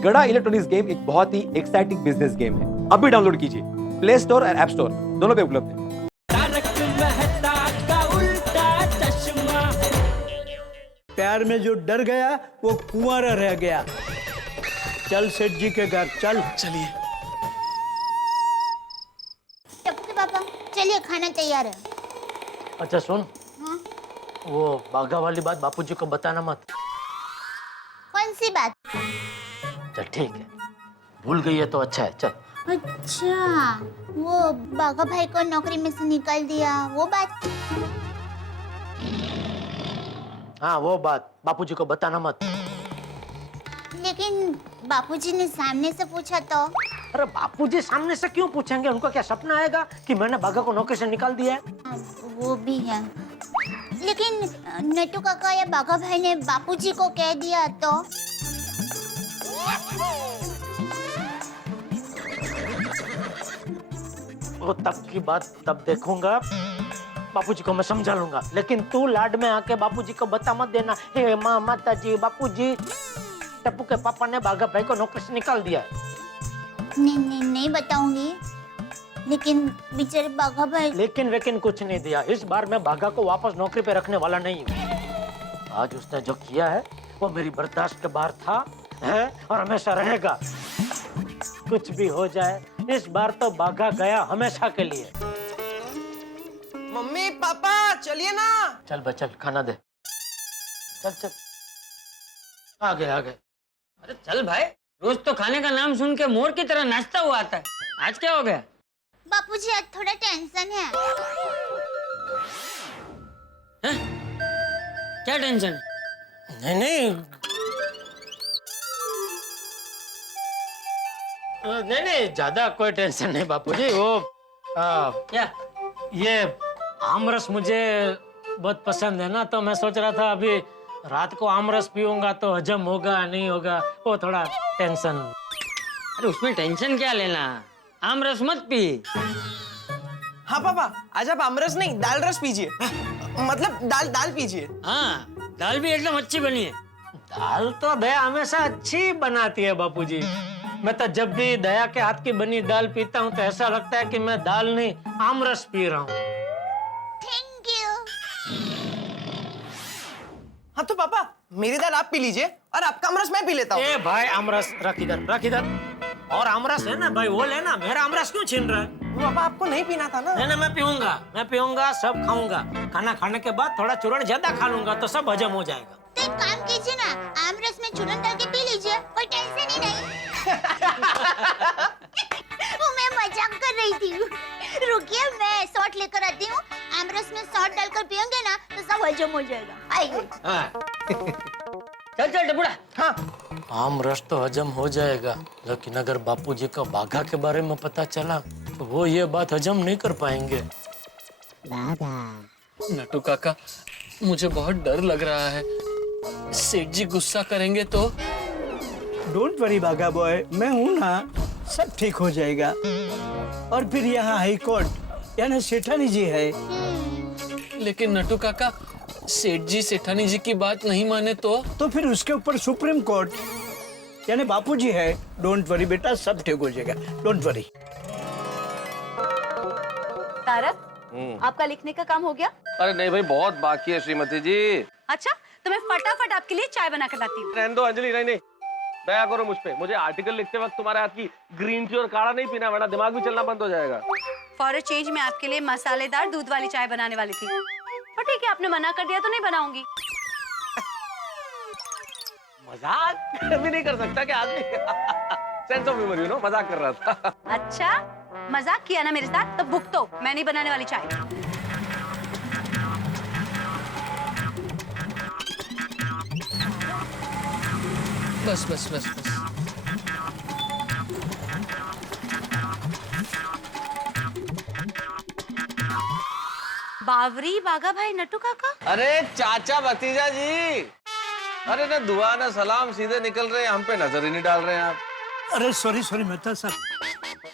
गड़ा electronics game एक बहुत ही एक्साइटिंग बिजनेस गेम है। अभी डाउनलोड कीजिए, प्ले स्टोर और ऐप स्टोर दोनों पे उपलब्ध है। प्यार में जो डर गया वो कुंवारा रह गया। चल सेठ जी के घर चल। चलिए। टप्पू पापा चलिए, खाना तैयार है। अच्छा सुन, हाँ? वो बाघा वाली बात बापूजी को बताना मत। कौन सी बात? चल ठीक है, भूल गई है तो अच्छा है। चल। अच्छा, वो बाघा भाई को नौकरी में से निकाल दिया वो बात। हाँ वो बात बापूजी को बताना मत। लेकिन बापूजी ने सामने से पूछा तो? अरे बापूजी सामने से क्यों पूछेंगे? उनको क्या सपना आएगा कि मैंने बाघा को नौकरी से निकाल दिया है? वो भी है, लेकिन नट्टू काका या बाघा भाई ने बापूजी को कह दिया तो? वो तब की बात तब देखूंगा, बापूजी को मैं समझा लूंगा। लेकिन तू लाड में आके बापूजी को बता मत देना, हे माँ माता जी बापूजी, टप्पू के पापा ने बाघा भाई को नौकरी से निकाल दिया है। नहीं बताऊंगी। लेकिन बेचारे बाघा भाई। लेकिन कुछ नहीं दिया। इस बार मैं बाघा को वापस नौकरी पे रखने वाला नहीं हूँ। आज उसने जो किया है वो मेरी बर्दाश्त के बाहर था, है और हमेशा रहेगा। कुछ भी हो जाए, इस बार तो बाघा गया हमेशा के लिए। मम्मी पापा चलिए ना। चल बचल खाना दे। चल चल, आ गए। अरे चल भाई, रोज तो खाने का नाम सुन के मोर की तरह नाचता हुआ आता है। आज क्या हो गया? बापूजी आज थोड़ा टेंशन है। हैं? क्या टेंशन? नहीं ज्यादा कोई टेंशन नहीं बापूजी। वो क्या? ये आमरस मुझे बहुत पसंद है ना, तो मैं सोच रहा था अभी रात को आमरस पीऊंगा तो हजम होगा नहीं होगा, वो थोड़ा टेंशन। अरे उसमें टेंशन क्या लेना, आम रस मत पी। हाँ पापा, आज आप आमरस नहीं दाल रस पीजिए। मतलब दाल पीजिए। हाँ, दाल भी एकदम अच्छी बनी है। दाल तो दया हमेशा अच्छी बनाती है बापूजी। मैं तो जब भी दया के हाथ की बनी दाल पीता हूँ तो ऐसा लगता है कि मैं दाल नहीं आमरस पी रहा हूँ। Thank you. हाँ तो पापा मेरी दाल आप पी लीजिए और आपका आमरस मैं पी लेता हूँ। ए भाई आमरस रख इधर। और आमरस है ना भाई, वो लेना। मेरा आमरस क्यों छीन रहा है? पापा आपको नहीं पीना था ना। नहीं मैं पीऊंगा, सब खाऊंगा। खाना खाने के बाद थोड़ा चूरण ज्यादा खा लूंगा तो सब हजम हो जाएगा। तो एक काम कीजिए ना, आमरस में चूरन डाल के पी लीजिए, कोई टेंशन ही नहीं। वो मैं मजाक कर रही थी। रुकिए, मैं शॉट लेकर आती हूँ। आमरस में शॉट डालकर पियोगे ना तो सब हजम हो जाएगा। आइए। चल टपुड़ा। हाँ आमरस तो हजम हो जाएगा, लेकिन अगर बापूजी को बाघा के बारे में पता चला तो वो ये बात हजम नहीं कर पाएंगे। नट्टू काका, मुझे बहुत डर लग रहा है। सेठ जी गुस्सा करेंगे तो? डोंट वरी बाघा बॉय, मैं हूं ना, सब ठीक हो जाएगा। और फिर यहाँ हाई कोर्ट यानी सेठानी जी है। लेकिन नट्टू काका, सेठ जी सेठानी जी की बात नहीं माने तो फिर उसके ऊपर सुप्रीम कोर्ट यानी बापूजी है। डोंट वरी बेटा, सब ठीक हो जाएगा, डोंट वरी। तारक, आपका लिखने का काम हो गया? अरे नहीं भाई, बहुत बाकी है श्रीमती जी। अच्छा, तो मैं फटाफट आपके लिए चाय बना कर लाती हूँ। रहने दो अंजलि, नहीं दया करो मुझ पे। मुझे आर्टिकल लिखते वक्त तुम्हारे हाथ की ग्रीन टी और काढ़ा नहीं पीना, वरना दिमाग भी चलना बंद हो जाएगा। फॉर अ चेंज मैं आपके लिए मसालेदार दूध वाली चाय बनाने वाली थी, और ठीक है आपने मना कर दिया तो नहीं बनाऊंगी। मजाक भी नहीं कर सकता क्या आदमी? Sense of humour, you know, मजाक कर रहा था। अच्छा, मजाक किया ना मेरे साथ, तो भुगतो। मैं नहीं बनाने वाली चाय। बस। बावरी बाघा भाई नट्टू काका। अरे चाचा भतीजा जी, अरे ना दुआ ना सलाम, सीधे निकल रहे हैं, हम पे नजर ही नहीं डाल रहे हैं आप। अरे सॉरी मेहता साहब,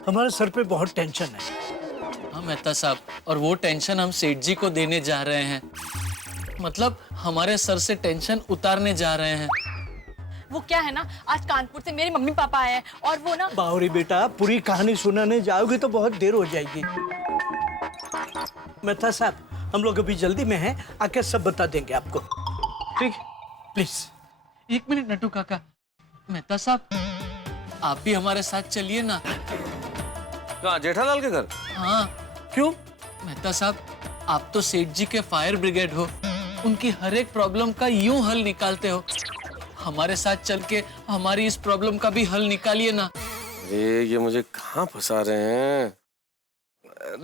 हमारे सर पे बहुत टेंशन है। हाँ मेहता साहब, और वो टेंशन हम सेठ जी को देने जा रहे हैं। मतलब हमारे सर से टेंशन उतारने जा रहे हैं। वो क्या है ना, आज कानपुर से मेरे मम्मी पापा आए हैं और वो ना। बावरी बेटा, पूरी कहानी सुनाने जाओगे तो बहुत देर हो जाएगी। मेहता साहब, हम लोग अभी जल्दी में हैं, आके सब बता देंगे आपको। ठीक, प्लीज। एक मिनट नटू काका। मेहता साहब, आप भी हमारे साथ चलिए ना। कहाँ, जेठालाल के घर? हाँ। क्यों? मेहता साहब, आप तो सेठ जी के फायर ब्रिगेड हो, उनकी हर एक प्रॉब्लम का यूं हल निकालते हो। हमारे साथ चल के हमारी इस प्रॉब्लम का भी हल निकालिए ना। अरे ये मुझे कहाँ फंसा रहे हैं।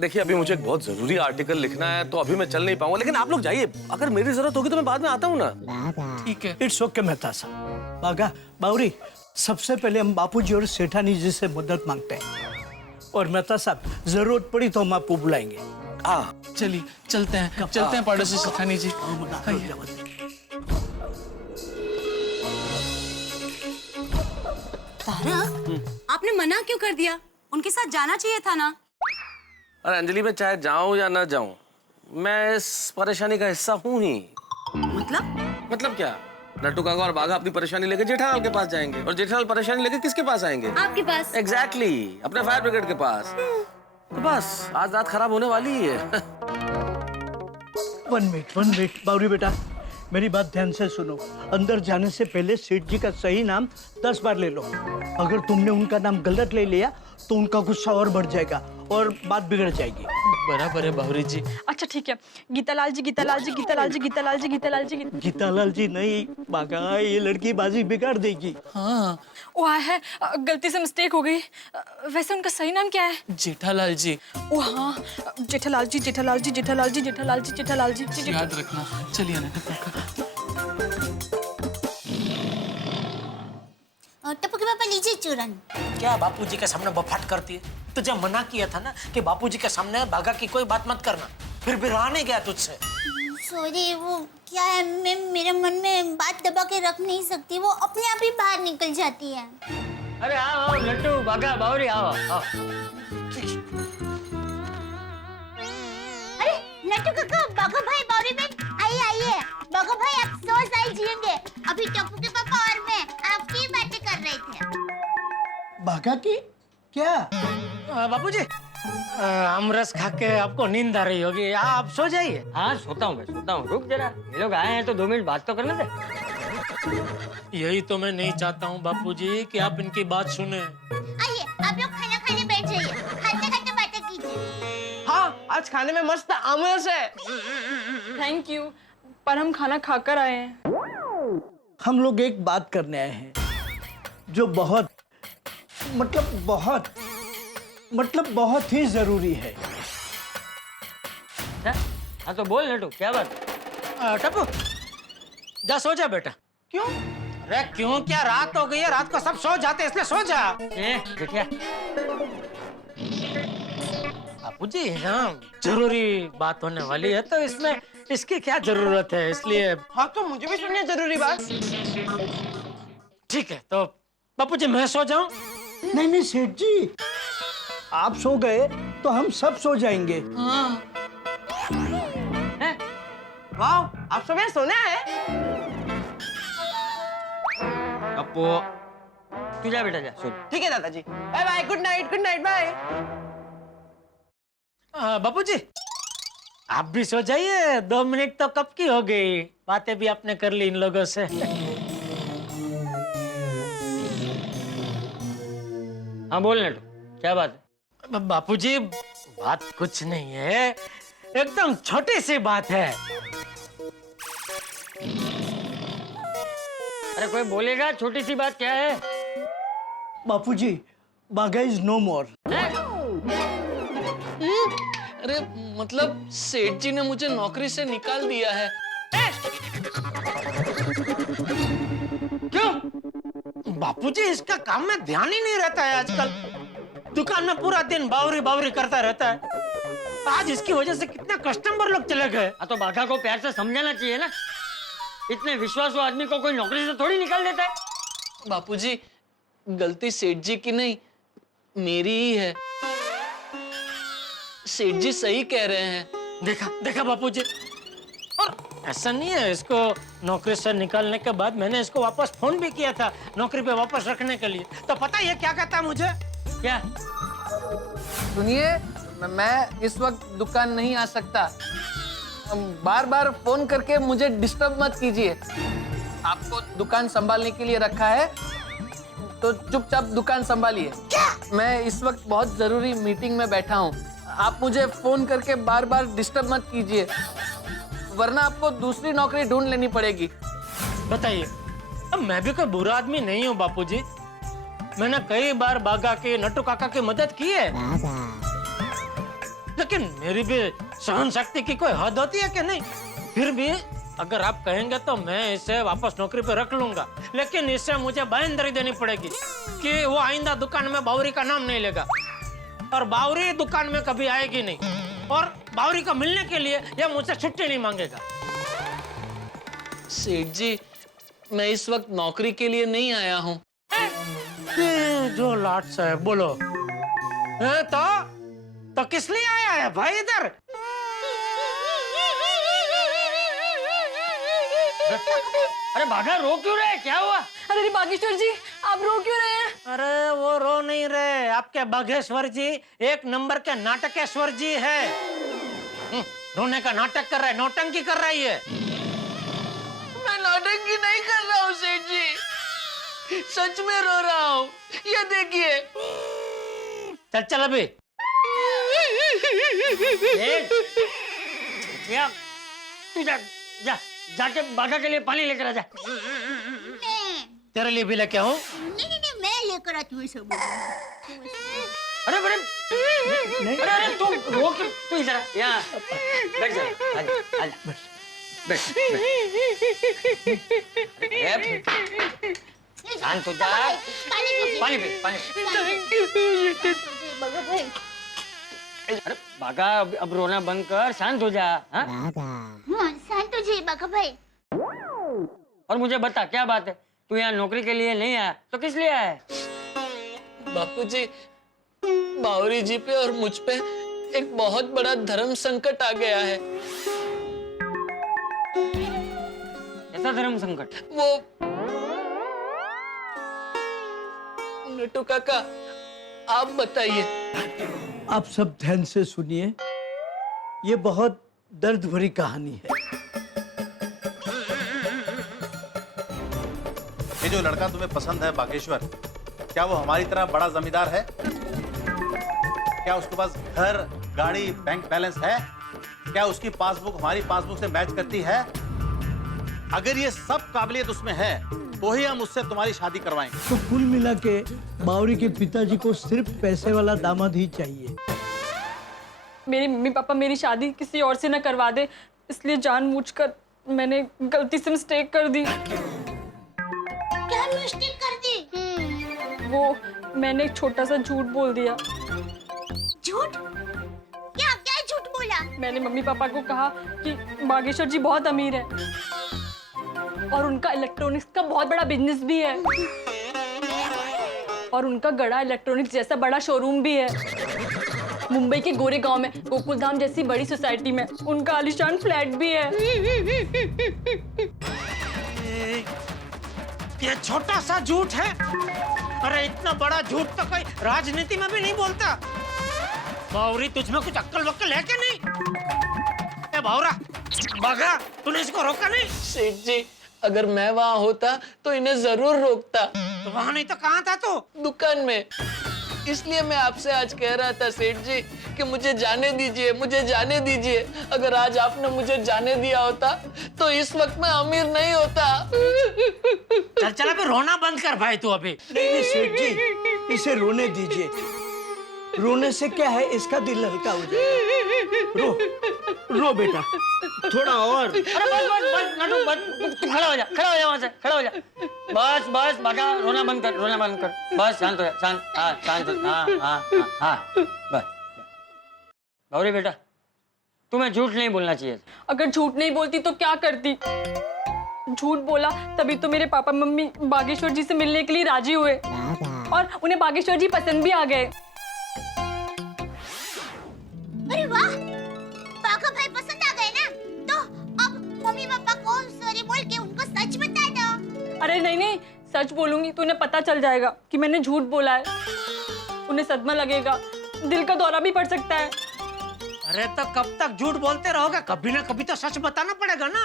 देखिए, अभी मुझे एक बहुत जरूरी आर्टिकल लिखना है, तो अभी मैं चल नहीं पाऊंगा, लेकिन आप लोग जाइए, अगर मेरी जरूरत होगी तो मैं बाद में आता हूँ ना। ठीक है। इट्स ओके मेहता साहब। बागा बावरी, सबसे पहले हम बापूजी और सेठानी जी से मदद मांगते हैं, और मेहता साहब जरूरत पड़ी तो हम आपको बुलाएंगे। चलिए चलते हैं पड़ोसी सेठानी जी। तारा, आपने मना क्यों कर दिया? उनके साथ जाना चाहिए था ना। अरे अंजलि, मैं चाहे जाऊं या ना जाऊं, मैं इस परेशानी का हिस्सा हूं ही। मतलब क्या? नट्टू काका और बाघा अपनी परेशानी लेकर जेठालाल के पास जाएंगे, और जेठालाल परेशानी लेकर किसके पास आएंगे? आपके पास। एग्जैक्टली, अपने फायर ब्रिगेड के पास। तो बस आज रात खराब होने वाली ही है। 1 मिनट बावरी बेटा, मेरी बात ध्यान से सुनो। अंदर जाने से पहले सेठ जी का सही नाम 10 बार ले लो। अगर तुमने उनका नाम गलत ले लिया तो उनका गुस्सा और बढ़ जाएगा और बात बिगड़ जाएगी। बराबर है बावरी जी। अच्छा ठीक है, गीतालाल जी गीतालाल जी गीतालाल जी गीतालाल जी गीतालाल जी गीतालाल जी नहीं बागा, ये लड़की बाजी बिगाड़ देगी। हाँ। वो है, गलती से मिस्टेक हो गई। वैसे उनका सही नाम क्या है? जेठालाल जी। ओ हाँ, जेठालाल जी जेठालाल जी जेठालाल जी जेठालाल जी जेठालाल जी। याद रखना। चलिए नटू काका। टप्पू के पापा लीजिए चूरन। क्या बापूजी के सामने बफाट करती है? तुझे मना किया था ना कि बापूजी के सामने बाघा की कोई बात मत करना, फिर भी रहा नहीं गया तुझसे। सॉरी, वो क्या है, मैं मेरे मन में बात दबा के रख नहीं सकती, वो अपने आप ही बाहर निकल जाती है। अरे आओ लट्टू बाघा बावरी, आओ आओ। अरे नट्टू काका, बाघा भाई, बावरी बहन, आइए आइए। बाघा भाई, आप 100 साल जिएंगे। अभी टप्पू के पापा और मैं आपकी बातें कर रहे थे। बागा की क्या? बापूजी, आमरस खा के आपको नींद आ रही होगी, आप सो जाइए। हाँ सोता हूँ, मैं सोता हूँ। रुक जरा, ये लोग आए हैं तो 2 मिनट बात तो करने दे। यही तो मैं नहीं चाहता हूँ बापूजी कि आप इनकी बात सुने। आइए, आप लोग खाना खाने बैठ जाइए, खाते खाते बातें कीजिए। हाँ, आज खाने में मस्त आमरस है। थैंक यू, पर हम खाना खाकर आए हैं। हम लोग एक बात करने आए हैं जो बहुत बहुत ही जरूरी है। हाँ तो बोल लट्टू, क्या बात? टप्पू, जा सो जा बेटा। क्यों? अरे क्यों क्या, रात हो गई है, रात को सब सो जाते हैं, इसलिए सो जा। देखिए बापूजी, हाँ जरूरी बात होने वाली है, तो इसमें इसकी क्या जरूरत है, इसलिए। हाँ तो मुझे भी सुनिए जरूरी बात। ठीक है, तो बापूजी मैं सो जाऊं? नहीं सेठ जी, आप सो गए तो हम सब सो जाएंगे। हाँ। वाह, आप सब यहाँ सोने आए? अपो तू जा बेटा, जा सो। ठीक है दादाजी, bye bye, good night bye. बापूजी, आप भी सो जाइए, 2 मिनट तो कब की हो गई, बातें भी आपने कर ली इन लोगों से। हाँ बोल लट्टू, क्या बात है? बापूजी, बात कुछ नहीं है, एकदम छोटी सी बात है। अरे कोई बोलेगा, छोटी सी बात क्या है? बापूजी, बागा इज नो मोर। अरे मतलब सेठ जी ने मुझे नौकरी से निकाल दिया है। क्यों? बापूजी, इसका काम में ध्यान ही नहीं रहता है आजकल, दुकान में पूरा दिन बावरी बावरी करता रहता है। आज इसकी वजह से कितने कस्टमर लोग चले गए। हाँ तो बाघा को प्यार से समझाना चाहिए ना, इतने विश्वासु आदमी को कोई नौकरी से थोड़ी निकाल देता है। बापूजी, गलती सेठ जी की नहीं, मेरी ही है। सेठ जी सही कह रहे हैं। देखा बापूजी, और ऐसा नहीं है, इसको नौकरी से निकालने के बाद मैंने इसको वापस फोन भी किया था नौकरी पे वापस रखने के लिए, तो पता है ये क्या कहता है मुझे? क्या? सुनिए, मैं इस वक्त दुकान नहीं आ सकता। बार बार फोन करके मुझे डिस्टर्ब मत कीजिए। आपको दुकान संभालने के लिए रखा है तो चुपचाप दुकान संभालिए। मैं इस वक्त बहुत जरूरी मीटिंग में बैठा हूँ। आप मुझे फोन करके बार बार डिस्टर्ब मत कीजिए, वरना आपको दूसरी नौकरी ढूंढ लेनी पड़ेगी। बताइए, अब मैं भी कोई बुरा आदमी नहीं हूँ बापूजी। मैंने कई बार बागा के नट्टू काका की मदद की है, लेकिन मेरी भी सहन शक्ति की कोई हद होती है कि नहीं? फिर भी अगर आप कहेंगे तो मैं इसे वापस नौकरी पे रख लूंगा, लेकिन इससे मुझे बांयधरी देनी पड़ेगी कि वो आइंदा दुकान में बावरी का नाम नहीं लेगा और बावरी दुकान में कभी आएगी नहीं, और बावरी को मिलने के लिए यह मुझसे छुट्टी नहीं मांगेगा। सेठ जी, मैं इस वक्त नौकरी के लिए नहीं आया हूँ। जो लाट साहब बोलो है तो किस लिए आया है भाई इधर? अरे भागा, रो क्यों रहे? क्या हुआ? अरे बागेश्वर जी, आप रो क्यों रहे हैं? अरे वो रो नहीं रहे, आपके बागेश्वर जी एक नंबर के नाटकेश्वर जी है। रोने का नाटक कर रहा है, नौटंकी कर रही है। मैं नौटंकी नहीं कर रहा हूँ सेठ जी, सच में रो रहा हूँ। ये देखिए। चल चल अभी जा, जाके बागा के लिए पानी लेकर आ जा। तेरे लिए भी लेके आऊं? नहीं, मैं लेकर आती हूँ सब। अरे अरे अरे तू रो क्यों? तू इधर आ, यहाँ बैठ जा, आजा आजा बैठ। शांत हो जा, पानी पी। अरे बागा, अब रोना बंद कर, शांत हो जा। हाँ शांत हो जाइए बागा भाई। और मुझे बता, क्या बात है? तू यहाँ नौकरी के लिए नहीं आया तो किस लिए आया है? बापूजी, बावरी जी पे और मुझ पे एक बहुत बड़ा धर्म संकट आ गया है। ऐसा धर्म संकट? वो नट्टू काका, आप बताइए। आप सब ध्यान से सुनिए, ये बहुत दर्द भरी कहानी है। ये जो लड़का तुम्हें पसंद है बागेश्वर, क्या वो हमारी तरह बड़ा जमींदार है? क्या उसके पास घर, गाड़ी, बैंक बैलेंस है? क्या उसकी पासबुक हमारी पासबुक से मैच करती है? अगर ये सब काबिलियत उसमें है तो ही हम उससे तुम्हारी शादी करवाएंगे। तो कुल मिला के बावरी के पिताजी को सिर्फ पैसे वाला दामाद ही चाहिए। मेरे मम्मी पापा मेरी शादी किसी और से न करवा दे, इसलिए जानबूझकर मैंने गलती से मिस्टेक कर दी। क्या मिस्टेक कर दी? वो मैंने एक छोटा सा झूठ बोल दिया। झूठ? क्या झूठ बोला? मैंने मम्मी पापा को कहा कि बागेश्वर जी बहुत अमीर है और उनका इलेक्ट्रॉनिक्स का बहुत बड़ा बिजनेस भी है और उनका गड़ा इलेक्ट्रॉनिक्स जैसा बड़ा शोरूम भी है मुंबई के गोरे गांव में, गोकुलधाम जैसी बड़ी सोसाइटी में। उनका आलीशान फ्लैट भी है। ये छोटा सा झूठ है? अरे इतना बड़ा झूठ तो कोई राजनीति में भी नहीं बोलता। बावरी, तुझमें कुछ अक्ल वक्ल है क्या नहीं? ए बावरा, बागा, तूने इसको रोका नहीं? सेठ जी, अगर मैं वहाँ होता तो इन्हें जरूर रोकता। तो वहाँ नहीं तो कहाँ था तू? दुकान में। इसलिए मैं आपसे आज कह रहा था सेठ जी कि मुझे जाने दीजिए, मुझे जाने दीजिए। अगर आज आपने मुझे जाने दिया होता तो इस वक्त मैं अमीर नहीं होता। चल चल अभी रोना बंद कर भाई तू अभी। नहीं सेठ जी, इसे रोने दीजिए। रोने से क्या है, इसका दिल हल्का हो जाएगा। रो बेटा, थोड़ा और। अरे बस नटू, बस तू खड़ा हो जा वहाँ से, खड़ा हो जा। बस बागा, रोना बंद कर। बस शांत हो जा, शांत। बस। गौरी बेटा, तुम्हें झूठ नहीं बोलना चाहिए। अगर झूठ नहीं बोलती तो क्या करती? झूठ बोला तभी तो मेरे पापा मम्मी बागेश्वर जी से मिलने के लिए राजी हुए और उन्हें बागेश्वर जी पसंद भी आ गए। अरे वाह, बागा भाई पसंद आ गए ना? तो अब मम्मी पापा को सॉरी बोल के उनको सच बता दो। अरे नहीं नहीं, सच बोलूंगी तो उन्हें पता चल जाएगा कि मैंने झूठ बोला है। उन्हें सदमा लगेगा, दिल का दौरा भी पड़ सकता है। अरे तो कब तक झूठ बोलते रहोगे? कभी ना कभी तो सच बताना पड़ेगा ना।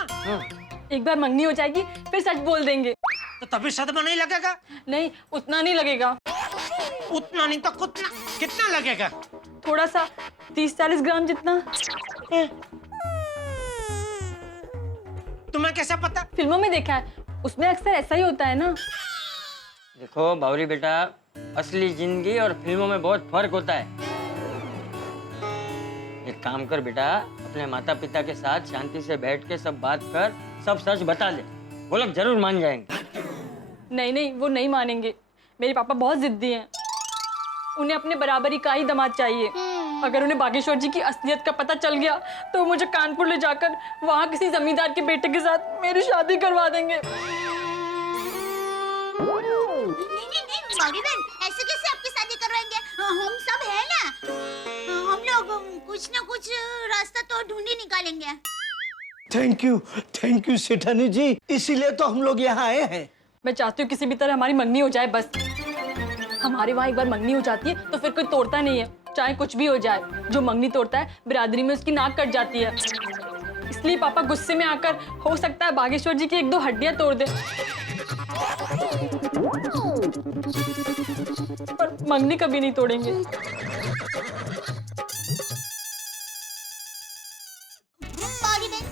एक बार मंगनी हो जाएगी फिर सच बोल देंगे। तो तभी सदमा नहीं लगेगा? नहीं, उतना नहीं लगेगा। उतना नहीं तो कितना कितना लगेगा? थोड़ा सा, 30-40 ग्राम जितना। तुम्हें कैसे पता? फिल्मों में देखा है, उसमें अक्सर ऐसा ही होता है ना। देखो बावरी बेटा, असली जिंदगी और फिल्मों में बहुत फर्क होता है। एक काम कर बेटा, अपने माता पिता के साथ शांति से बैठ के सब बात कर, सब सच बता दे, वो लोग जरूर मान जाएंगे। नहीं नहीं, वो नहीं मानेंगे। मेरे पापा बहुत जिद्दी हैं। उन्हें अपने बराबरी का ही दामाद चाहिए। अगर उन्हें बागेश्वर जी की असलियत का पता चल गया तो वो मुझे कानपुर ले जाकर वहाँ किसी जमींदार के बेटे के साथ मेरी शादी करवा देंगे। नहीं, बावरी बहन, ऐसे कैसे आपकी शादी करवाएंगे? हम सब है ना, हम लोग कुछ ना कुछ रास्ता तो ढूंढ ही निकालेंगे। थैंक यू सेठानी जी, इसीलिए तो हम लोग यहाँ आए हैं। मैं चाहती हूँ किसी भी तरह हमारी मंगनी हो जाए बस। हमारे वहाँ एक बार मंगनी हो जाती है तो फिर कोई तोड़ता नहीं है, चाहे कुछ भी हो जाए। जो मंगनी तोड़ता है बिरादरी में उसकी नाक कट जाती है। इसलिए पापा गुस्से में आकर हो सकता है बागेश्वर जी की 1-2 हड्डियां तोड़ दे, पर मंगनी कभी नहीं तोड़ेंगे। बावरी बहन,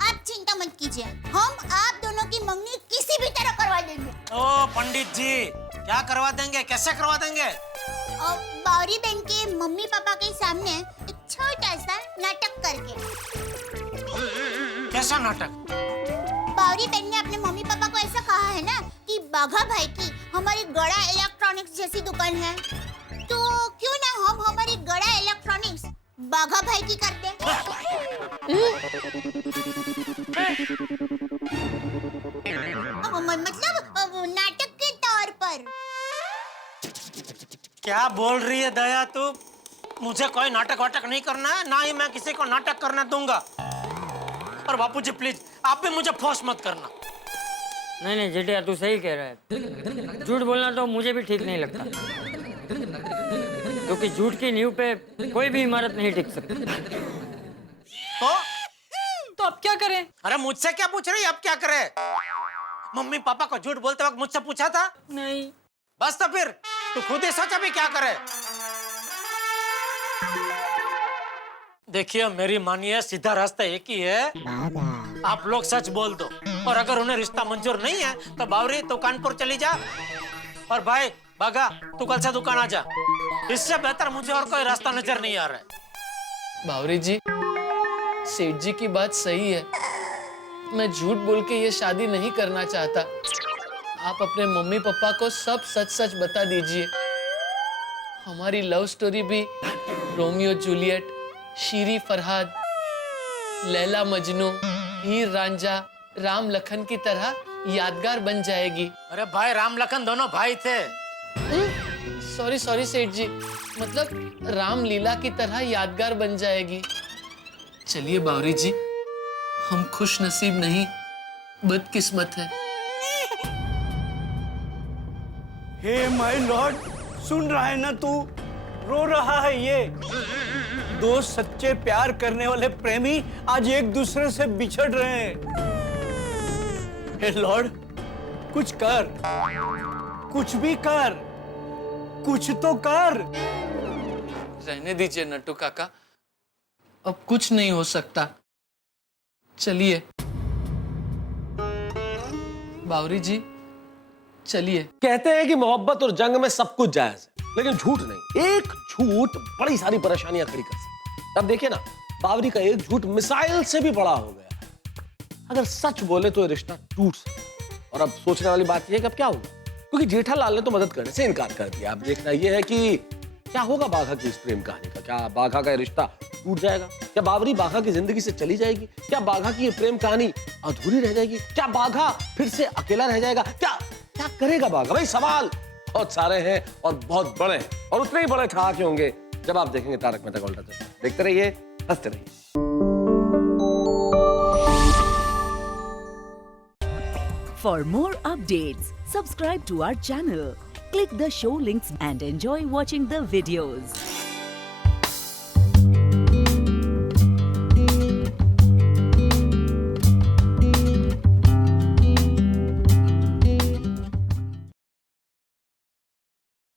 आप चिंता मत कीजिए, हम आप दोनों की मंगनी किसी भी तरह करवा देंगे। ओ पंडित जी, क्या करवा देंगे? कैसे करवा देंगे? बावरी बहन के मम्मी पापा के सामने एक छोटा सा नाटक करके। कैसा नाटक? बावरी बहन ने अपने मम्मी पापा को ऐसा कहा है ना कि बाघा भाई की हमारी गड़ा इलेक्ट्रॉनिक्स जैसी दुकान है, तो क्यों ना हम हमारी गड़ा इलेक्ट्रॉनिक्स बाघा भाई की करते। मतलब नाटक के तौर पर। क्या बोल रही है दया तू? मुझे कोई नाटक वाटक नहीं करना है, ना ही मैं किसी को नाटक करने दूंगा। और बापूजी प्लीज, आप भी मुझे फोर्स मत करना। नहीं नहीं जेठिया, तू सही कह रहा है। झूठ बोलना तो मुझे भी ठीक नहीं लगता, क्योंकि झूठ की नींव पे कोई भी इमारत नहीं टिक सकती। तो अब क्या करें? अरे मुझसे क्या पूछ रही है? अब क्या करे? मम्मी पापा को झूठ बोलते वक्त मुझसे पूछा था? नहीं। बस तो फिर तू खुद ही सोच अभी क्या करे। देखिए मेरी मानिए, सीधा रास्ता एक ही है, आप लोग सच बोल दो। और अगर उन्हें रिश्ता मंजूर नहीं है तो बावरी तू कानपुर चली जा, और भाई बागा तू कल से दुकान आ जा। इससे बेहतर मुझे और कोई रास्ता नजर नहीं आ रहा है। बावरी जी, सेठ जी की बात सही है। मैं झूठ बोल के ये शादी नहीं करना चाहता। आप अपने मम्मी पापा को सब सच सच बता दीजिए। हमारी लव स्टोरी भी रोमियो जूलियट, शीरी फरहाद, लैला मजनू, हीर रांझा, राम लखन की तरह यादगार बन जाएगी। अरे भाई, राम लखन दोनों भाई थे। सॉरी सेठ जी, मतलब रामलीला की तरह यादगार बन जाएगी। चलिए बावरी जी, हम खुश नसीब नहीं बदकिस्मत है। हे माय लॉर्ड, सुन रहा है ना तू? रो रहा है ये। दो सच्चे प्यार करने वाले प्रेमी आज एक दूसरे से बिछड़ रहे हैं। हे लॉर्ड, कुछ कर, कुछ भी कर, कुछ तो कर। रहने दीजिए नट्टू काका, अब कुछ नहीं हो सकता। चलिए बावरी जी, चलिए। कहते हैं कि मोहब्बत और जंग में सब कुछ जायज है, लेकिन झूठ नहीं। एक झूठ बड़ी सारी परेशानियां खड़ी कर सकता है। अब देखिए ना, बावरी का एक झूठ मिसाइल से भी बड़ा हो गया है। अगर सच बोले तो ये रिश्ता टूट सकता है। और अब सोचने वाली बात यह है कि अब क्या होगा, क्योंकि जेठालाल ने तो मदद करने से इनकार कर दिया। अब देखना यह है कि क्या होगा बाघा की इस प्रेम कहानी का। क्या बाघा का रिश्ता टूट जाएगा? क्या बावरी बाघा की जिंदगी से चली जाएगी? क्या बाघा की ये प्रेम कहानी अधूरी रह जाएगी? क्या बाघा फिर से अकेला रह जाएगा? क्या क्या करेगा बाघा? भाई सवाल बहुत सारे हैं और बहुत बड़े हैं, और उतने ही बड़े ठहाके होंगे जब आप देखेंगे तारक मेहता का उल्टा चश्मा। देखते रहिए, हंसते रहिए। For more updates, subscribe to our channel, click the show links and enjoy watching the videos.